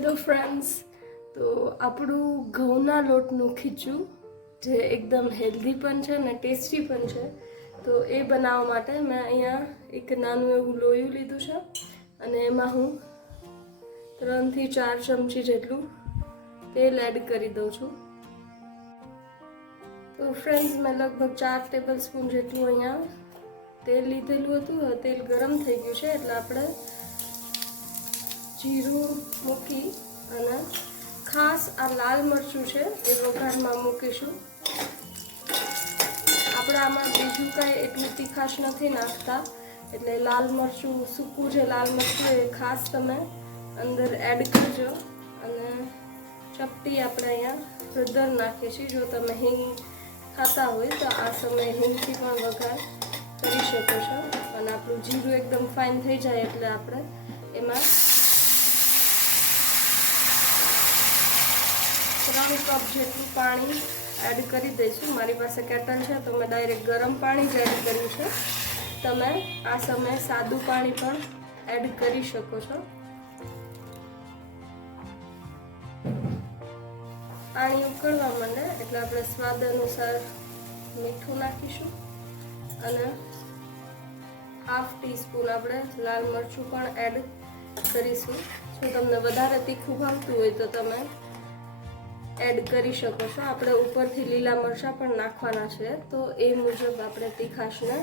Hello friends તો આપણું ઘઉંના લોટનું ખીચું, જે એકદમ હેલ્ધી પણ છે ને ટેસ્ટી પણ છે, તો એ બનાવવા માટે મેં અહીંયા એક નાનું એવું લોયું લીધું છે અને એમાં હું ત્રણથી ચાર ચમચી જેટલું તેલ એડ કરી દઉં છું. તો ફ્રેન્ડ્સ મેં લગભગ ચાર ટેબલ સ્પૂન જેટલું અહીંયા તેલ લીધેલું હતું. તેલ ગરમ થઈ ગયું છે, એટલે આપણે જીરું મૂકી અને ખાસ આ લાલ મરચું છે, એ વઘારમાં મૂકીશું. આપણે આમાં બીજું કાંઈ એટલું તીખાશ નથી નાખતા. એટલે લાલ મરચું, સૂકું છે લાલ મરચું એ ખાસ તમે અંદર એડ કરજો. અને ચપટી આપણે અહીંયા હળદર નાખીએ છીએ. જો તમે હિંગ ખાતા હોય તો આ સમયે હિંગથી પણ વઘાર કરી શકો છો. અને આપણું જીરું એકદમ ફાઇન થઈ જાય એટલે આપણે એમાં ત્રણ કપ જેટલું પાણી એડ કરી દઈશું. મારી પાસે કેટલ છે, તો મેં ડાયરેક્ટ ગરમ પાણી જ એડ કર્યું છે. તમે આ સમયે સાદું પાણી પણ એડ કરી શકો છો. પાણી ઉકળવા માંડે, એટલે આપણે સ્વાદ અનુસાર મીઠું નાખીશું અને હાફ ટીસ્પૂન આપણે લાલ મરચું પણ એડ કરીશું. જો તમને વધારે તીખું ભાવતું હોય તો તમે એડ કરી શકો છો. આપણે ઉપરથી લીલા મરચાં પણ નાખવાના છે. તો એ મુજબ આપણે તીખાશને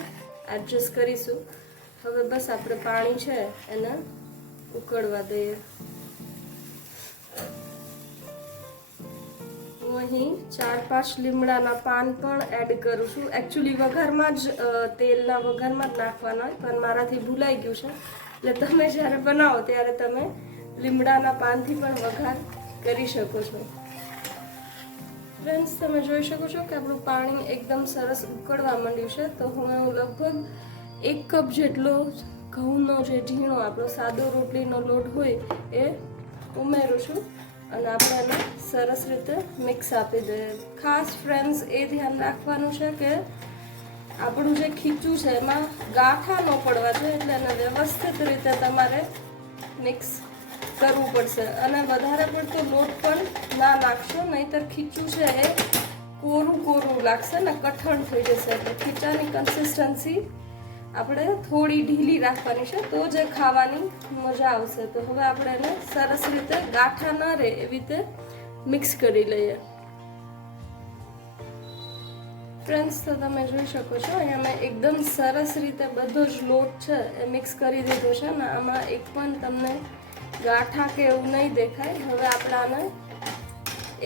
એડજસ્ટ કરીશું. હવે બસ આપણે પાણી છે એને ઉકળવા દઈએ. હું અહીં ચાર પાંચ લીમડાના પાન પણ એડ કરું છું. એકચ્યુઅલી વઘારમાં જ તેલના વઘારમાં જ નાખવાના પણ મારાથી ભૂલાઈ ગયું છે. એટલે તમે જ્યારે બનાવો ત્યારે તમે લીમડાના પાનથી પણ વઘાર કરી શકો છો. ફ્રેન્ડ્સ તમે જોઈ શકો છો કે આપણું પાણી એકદમ સરસ ઉકળવા માંડ્યું છે. તો હું લગભગ એક કપ જેટલો ઘઉંનો જે ઝીણો આપણો સાદો રોટલીનો લોટ હોય, એ ઉમેરું છું અને આપણે એને સરસ રીતે મિક્સ આપી દઈએ. ખાસ ફ્રેન્ડ્સ એ ધ્યાન રાખવાનું છે કે આપણું જે ખીચું છે, એમાં ગાંઠા ન પડવા જોઈએ, એટલે એને વ્યવસ્થિત રીતે તમારે મિક્સ કરવું પડશે. અને વધારે પડતો લોટ પણ ના નાખશો નહીંતર ખીચું છે એ કોરું કોરું લાગશે ને કઠણ થઈ જશે. એટલે ખીચાની કન્સિસ્ટન્સી આપણે થોડી ઢીલી રાખવાની છે, તો જે ખાવાની મજા આવશે. તો હવે આપણે એને સરસ રીતે ગાંઠા ન રહે એવી રીતે મિક્સ કરી લઈએ. ફ્રેન્ડ્સ તો તમે જોઈ શકો છો, અહીંયા મેં એકદમ સરસ રીતે બધો જ લોટ છે એ મિક્સ કરી દીધો છે ને આમાં એક પણ તમને ગાંઠા કે એવું નહીં દેખાય. હવે આપણે આને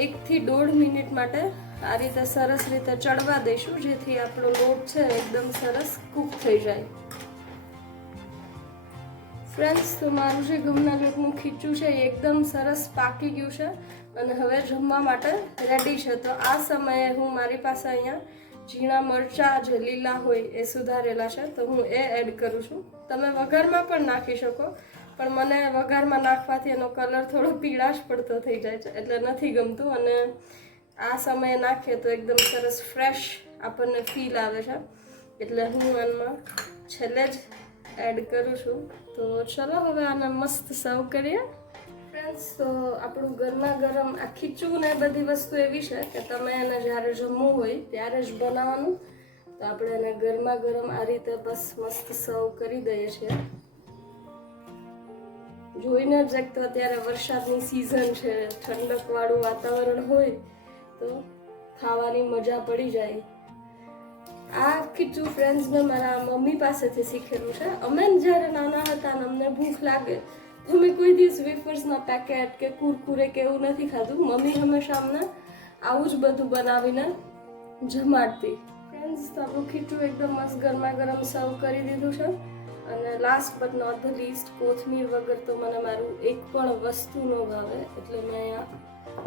એકથી દોઢ મિનિટ માટે આ રીતે સરસ રીતે ચડવા દઈશું, જેથી આપણો લોટ છે એકદમ સરસ કૂક થઈ જાય. ફ્રેન્ડ્સ, તો મારું જે ઘઉંના લોટનું ખીચું છે એ એકદમ સરસ પાકી ગયું છે અને હવે જમવા માટે રેડી છે. તો આ સમયે હું મારી પાસે અહીંયા ઝીણા મરચાં, જે લીલા હોય એ સુધારેલા છે. તો હું એ એડ કરું છું. તમે વઘારમાં પણ નાખી શકો. પણ મને વઘારમાં નાખવાથી એનો કલર થોડો પીળાશ પડતો થઈ જાય છે, એટલે નથી ગમતું અને આ સમયે નાખીએ તો એકદમ સરસ ફ્રેશ આપણને ફીલ આવે છે. એટલે હું આમાં છેલ્લે જ એડ કરું છું. તો ચલો હવે આને મસ્ત સર્વ કરીએ. ફ્રેન્ડ્સ તો આપણું ગરમા ગરમ આ ખીચું ને બધી વસ્તુ એવી છે કે તમે એને જ્યારે જમવું હોય ત્યારે જ બનાવવાનું. તો આપણે એને ગરમા ગરમ આ રીતે બસ મસ્ત સર્વ કરી દઈએ છીએ. જોઈને જ એક તો અત્યારે વરસાદની સિઝન છે ઠંડક વાળું વાતાવરણ હોય તો ખાવાની મજા પડી જાય. આ ખીચું ફ્રેન્ડ્સ મેં મારા મમ્મી પાસેથી શીખેલું છે. અમે જ્યારે નાના હતા ને અમને ભૂખ લાગે તો અમે કોઈ દિવસ વેફર્સના પેકેટ કે કુરકુરે કે એવું નથી ખાધું. મમ્મી હંમેશા અમને આવું જ બધું બનાવીને જમાડતી. ફ્રેન્ડ્સ તો આપણું ખીચું એકદમ મસ્ત ગરમા ગરમ સર્વ કરી દીધું છે. અને last but not the least કોથમીર વગર તો મને મારું એક પણ વસ્તુ ન ભાવે. એટલે મેં અહીંયા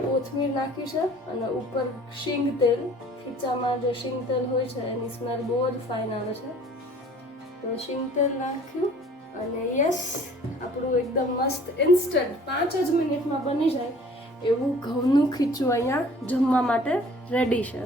કોથમીર નાખી છે અને ઉપર શીંગ તેલ, ખીચામાં જે શીંગ તેલ હોય છે, એની સ્મેલ બહુ જ ફાઇન આવે છે. તો શીંગ તેલ નાખ્યું અને યસ આપણું એકદમ મસ્ત ઇન્સ્ટન્ટ પાંચ જ મિનિટમાં બની જાય એવું ઘઉંનું ખીચું અહીંયા જમવા માટે રેડી છે.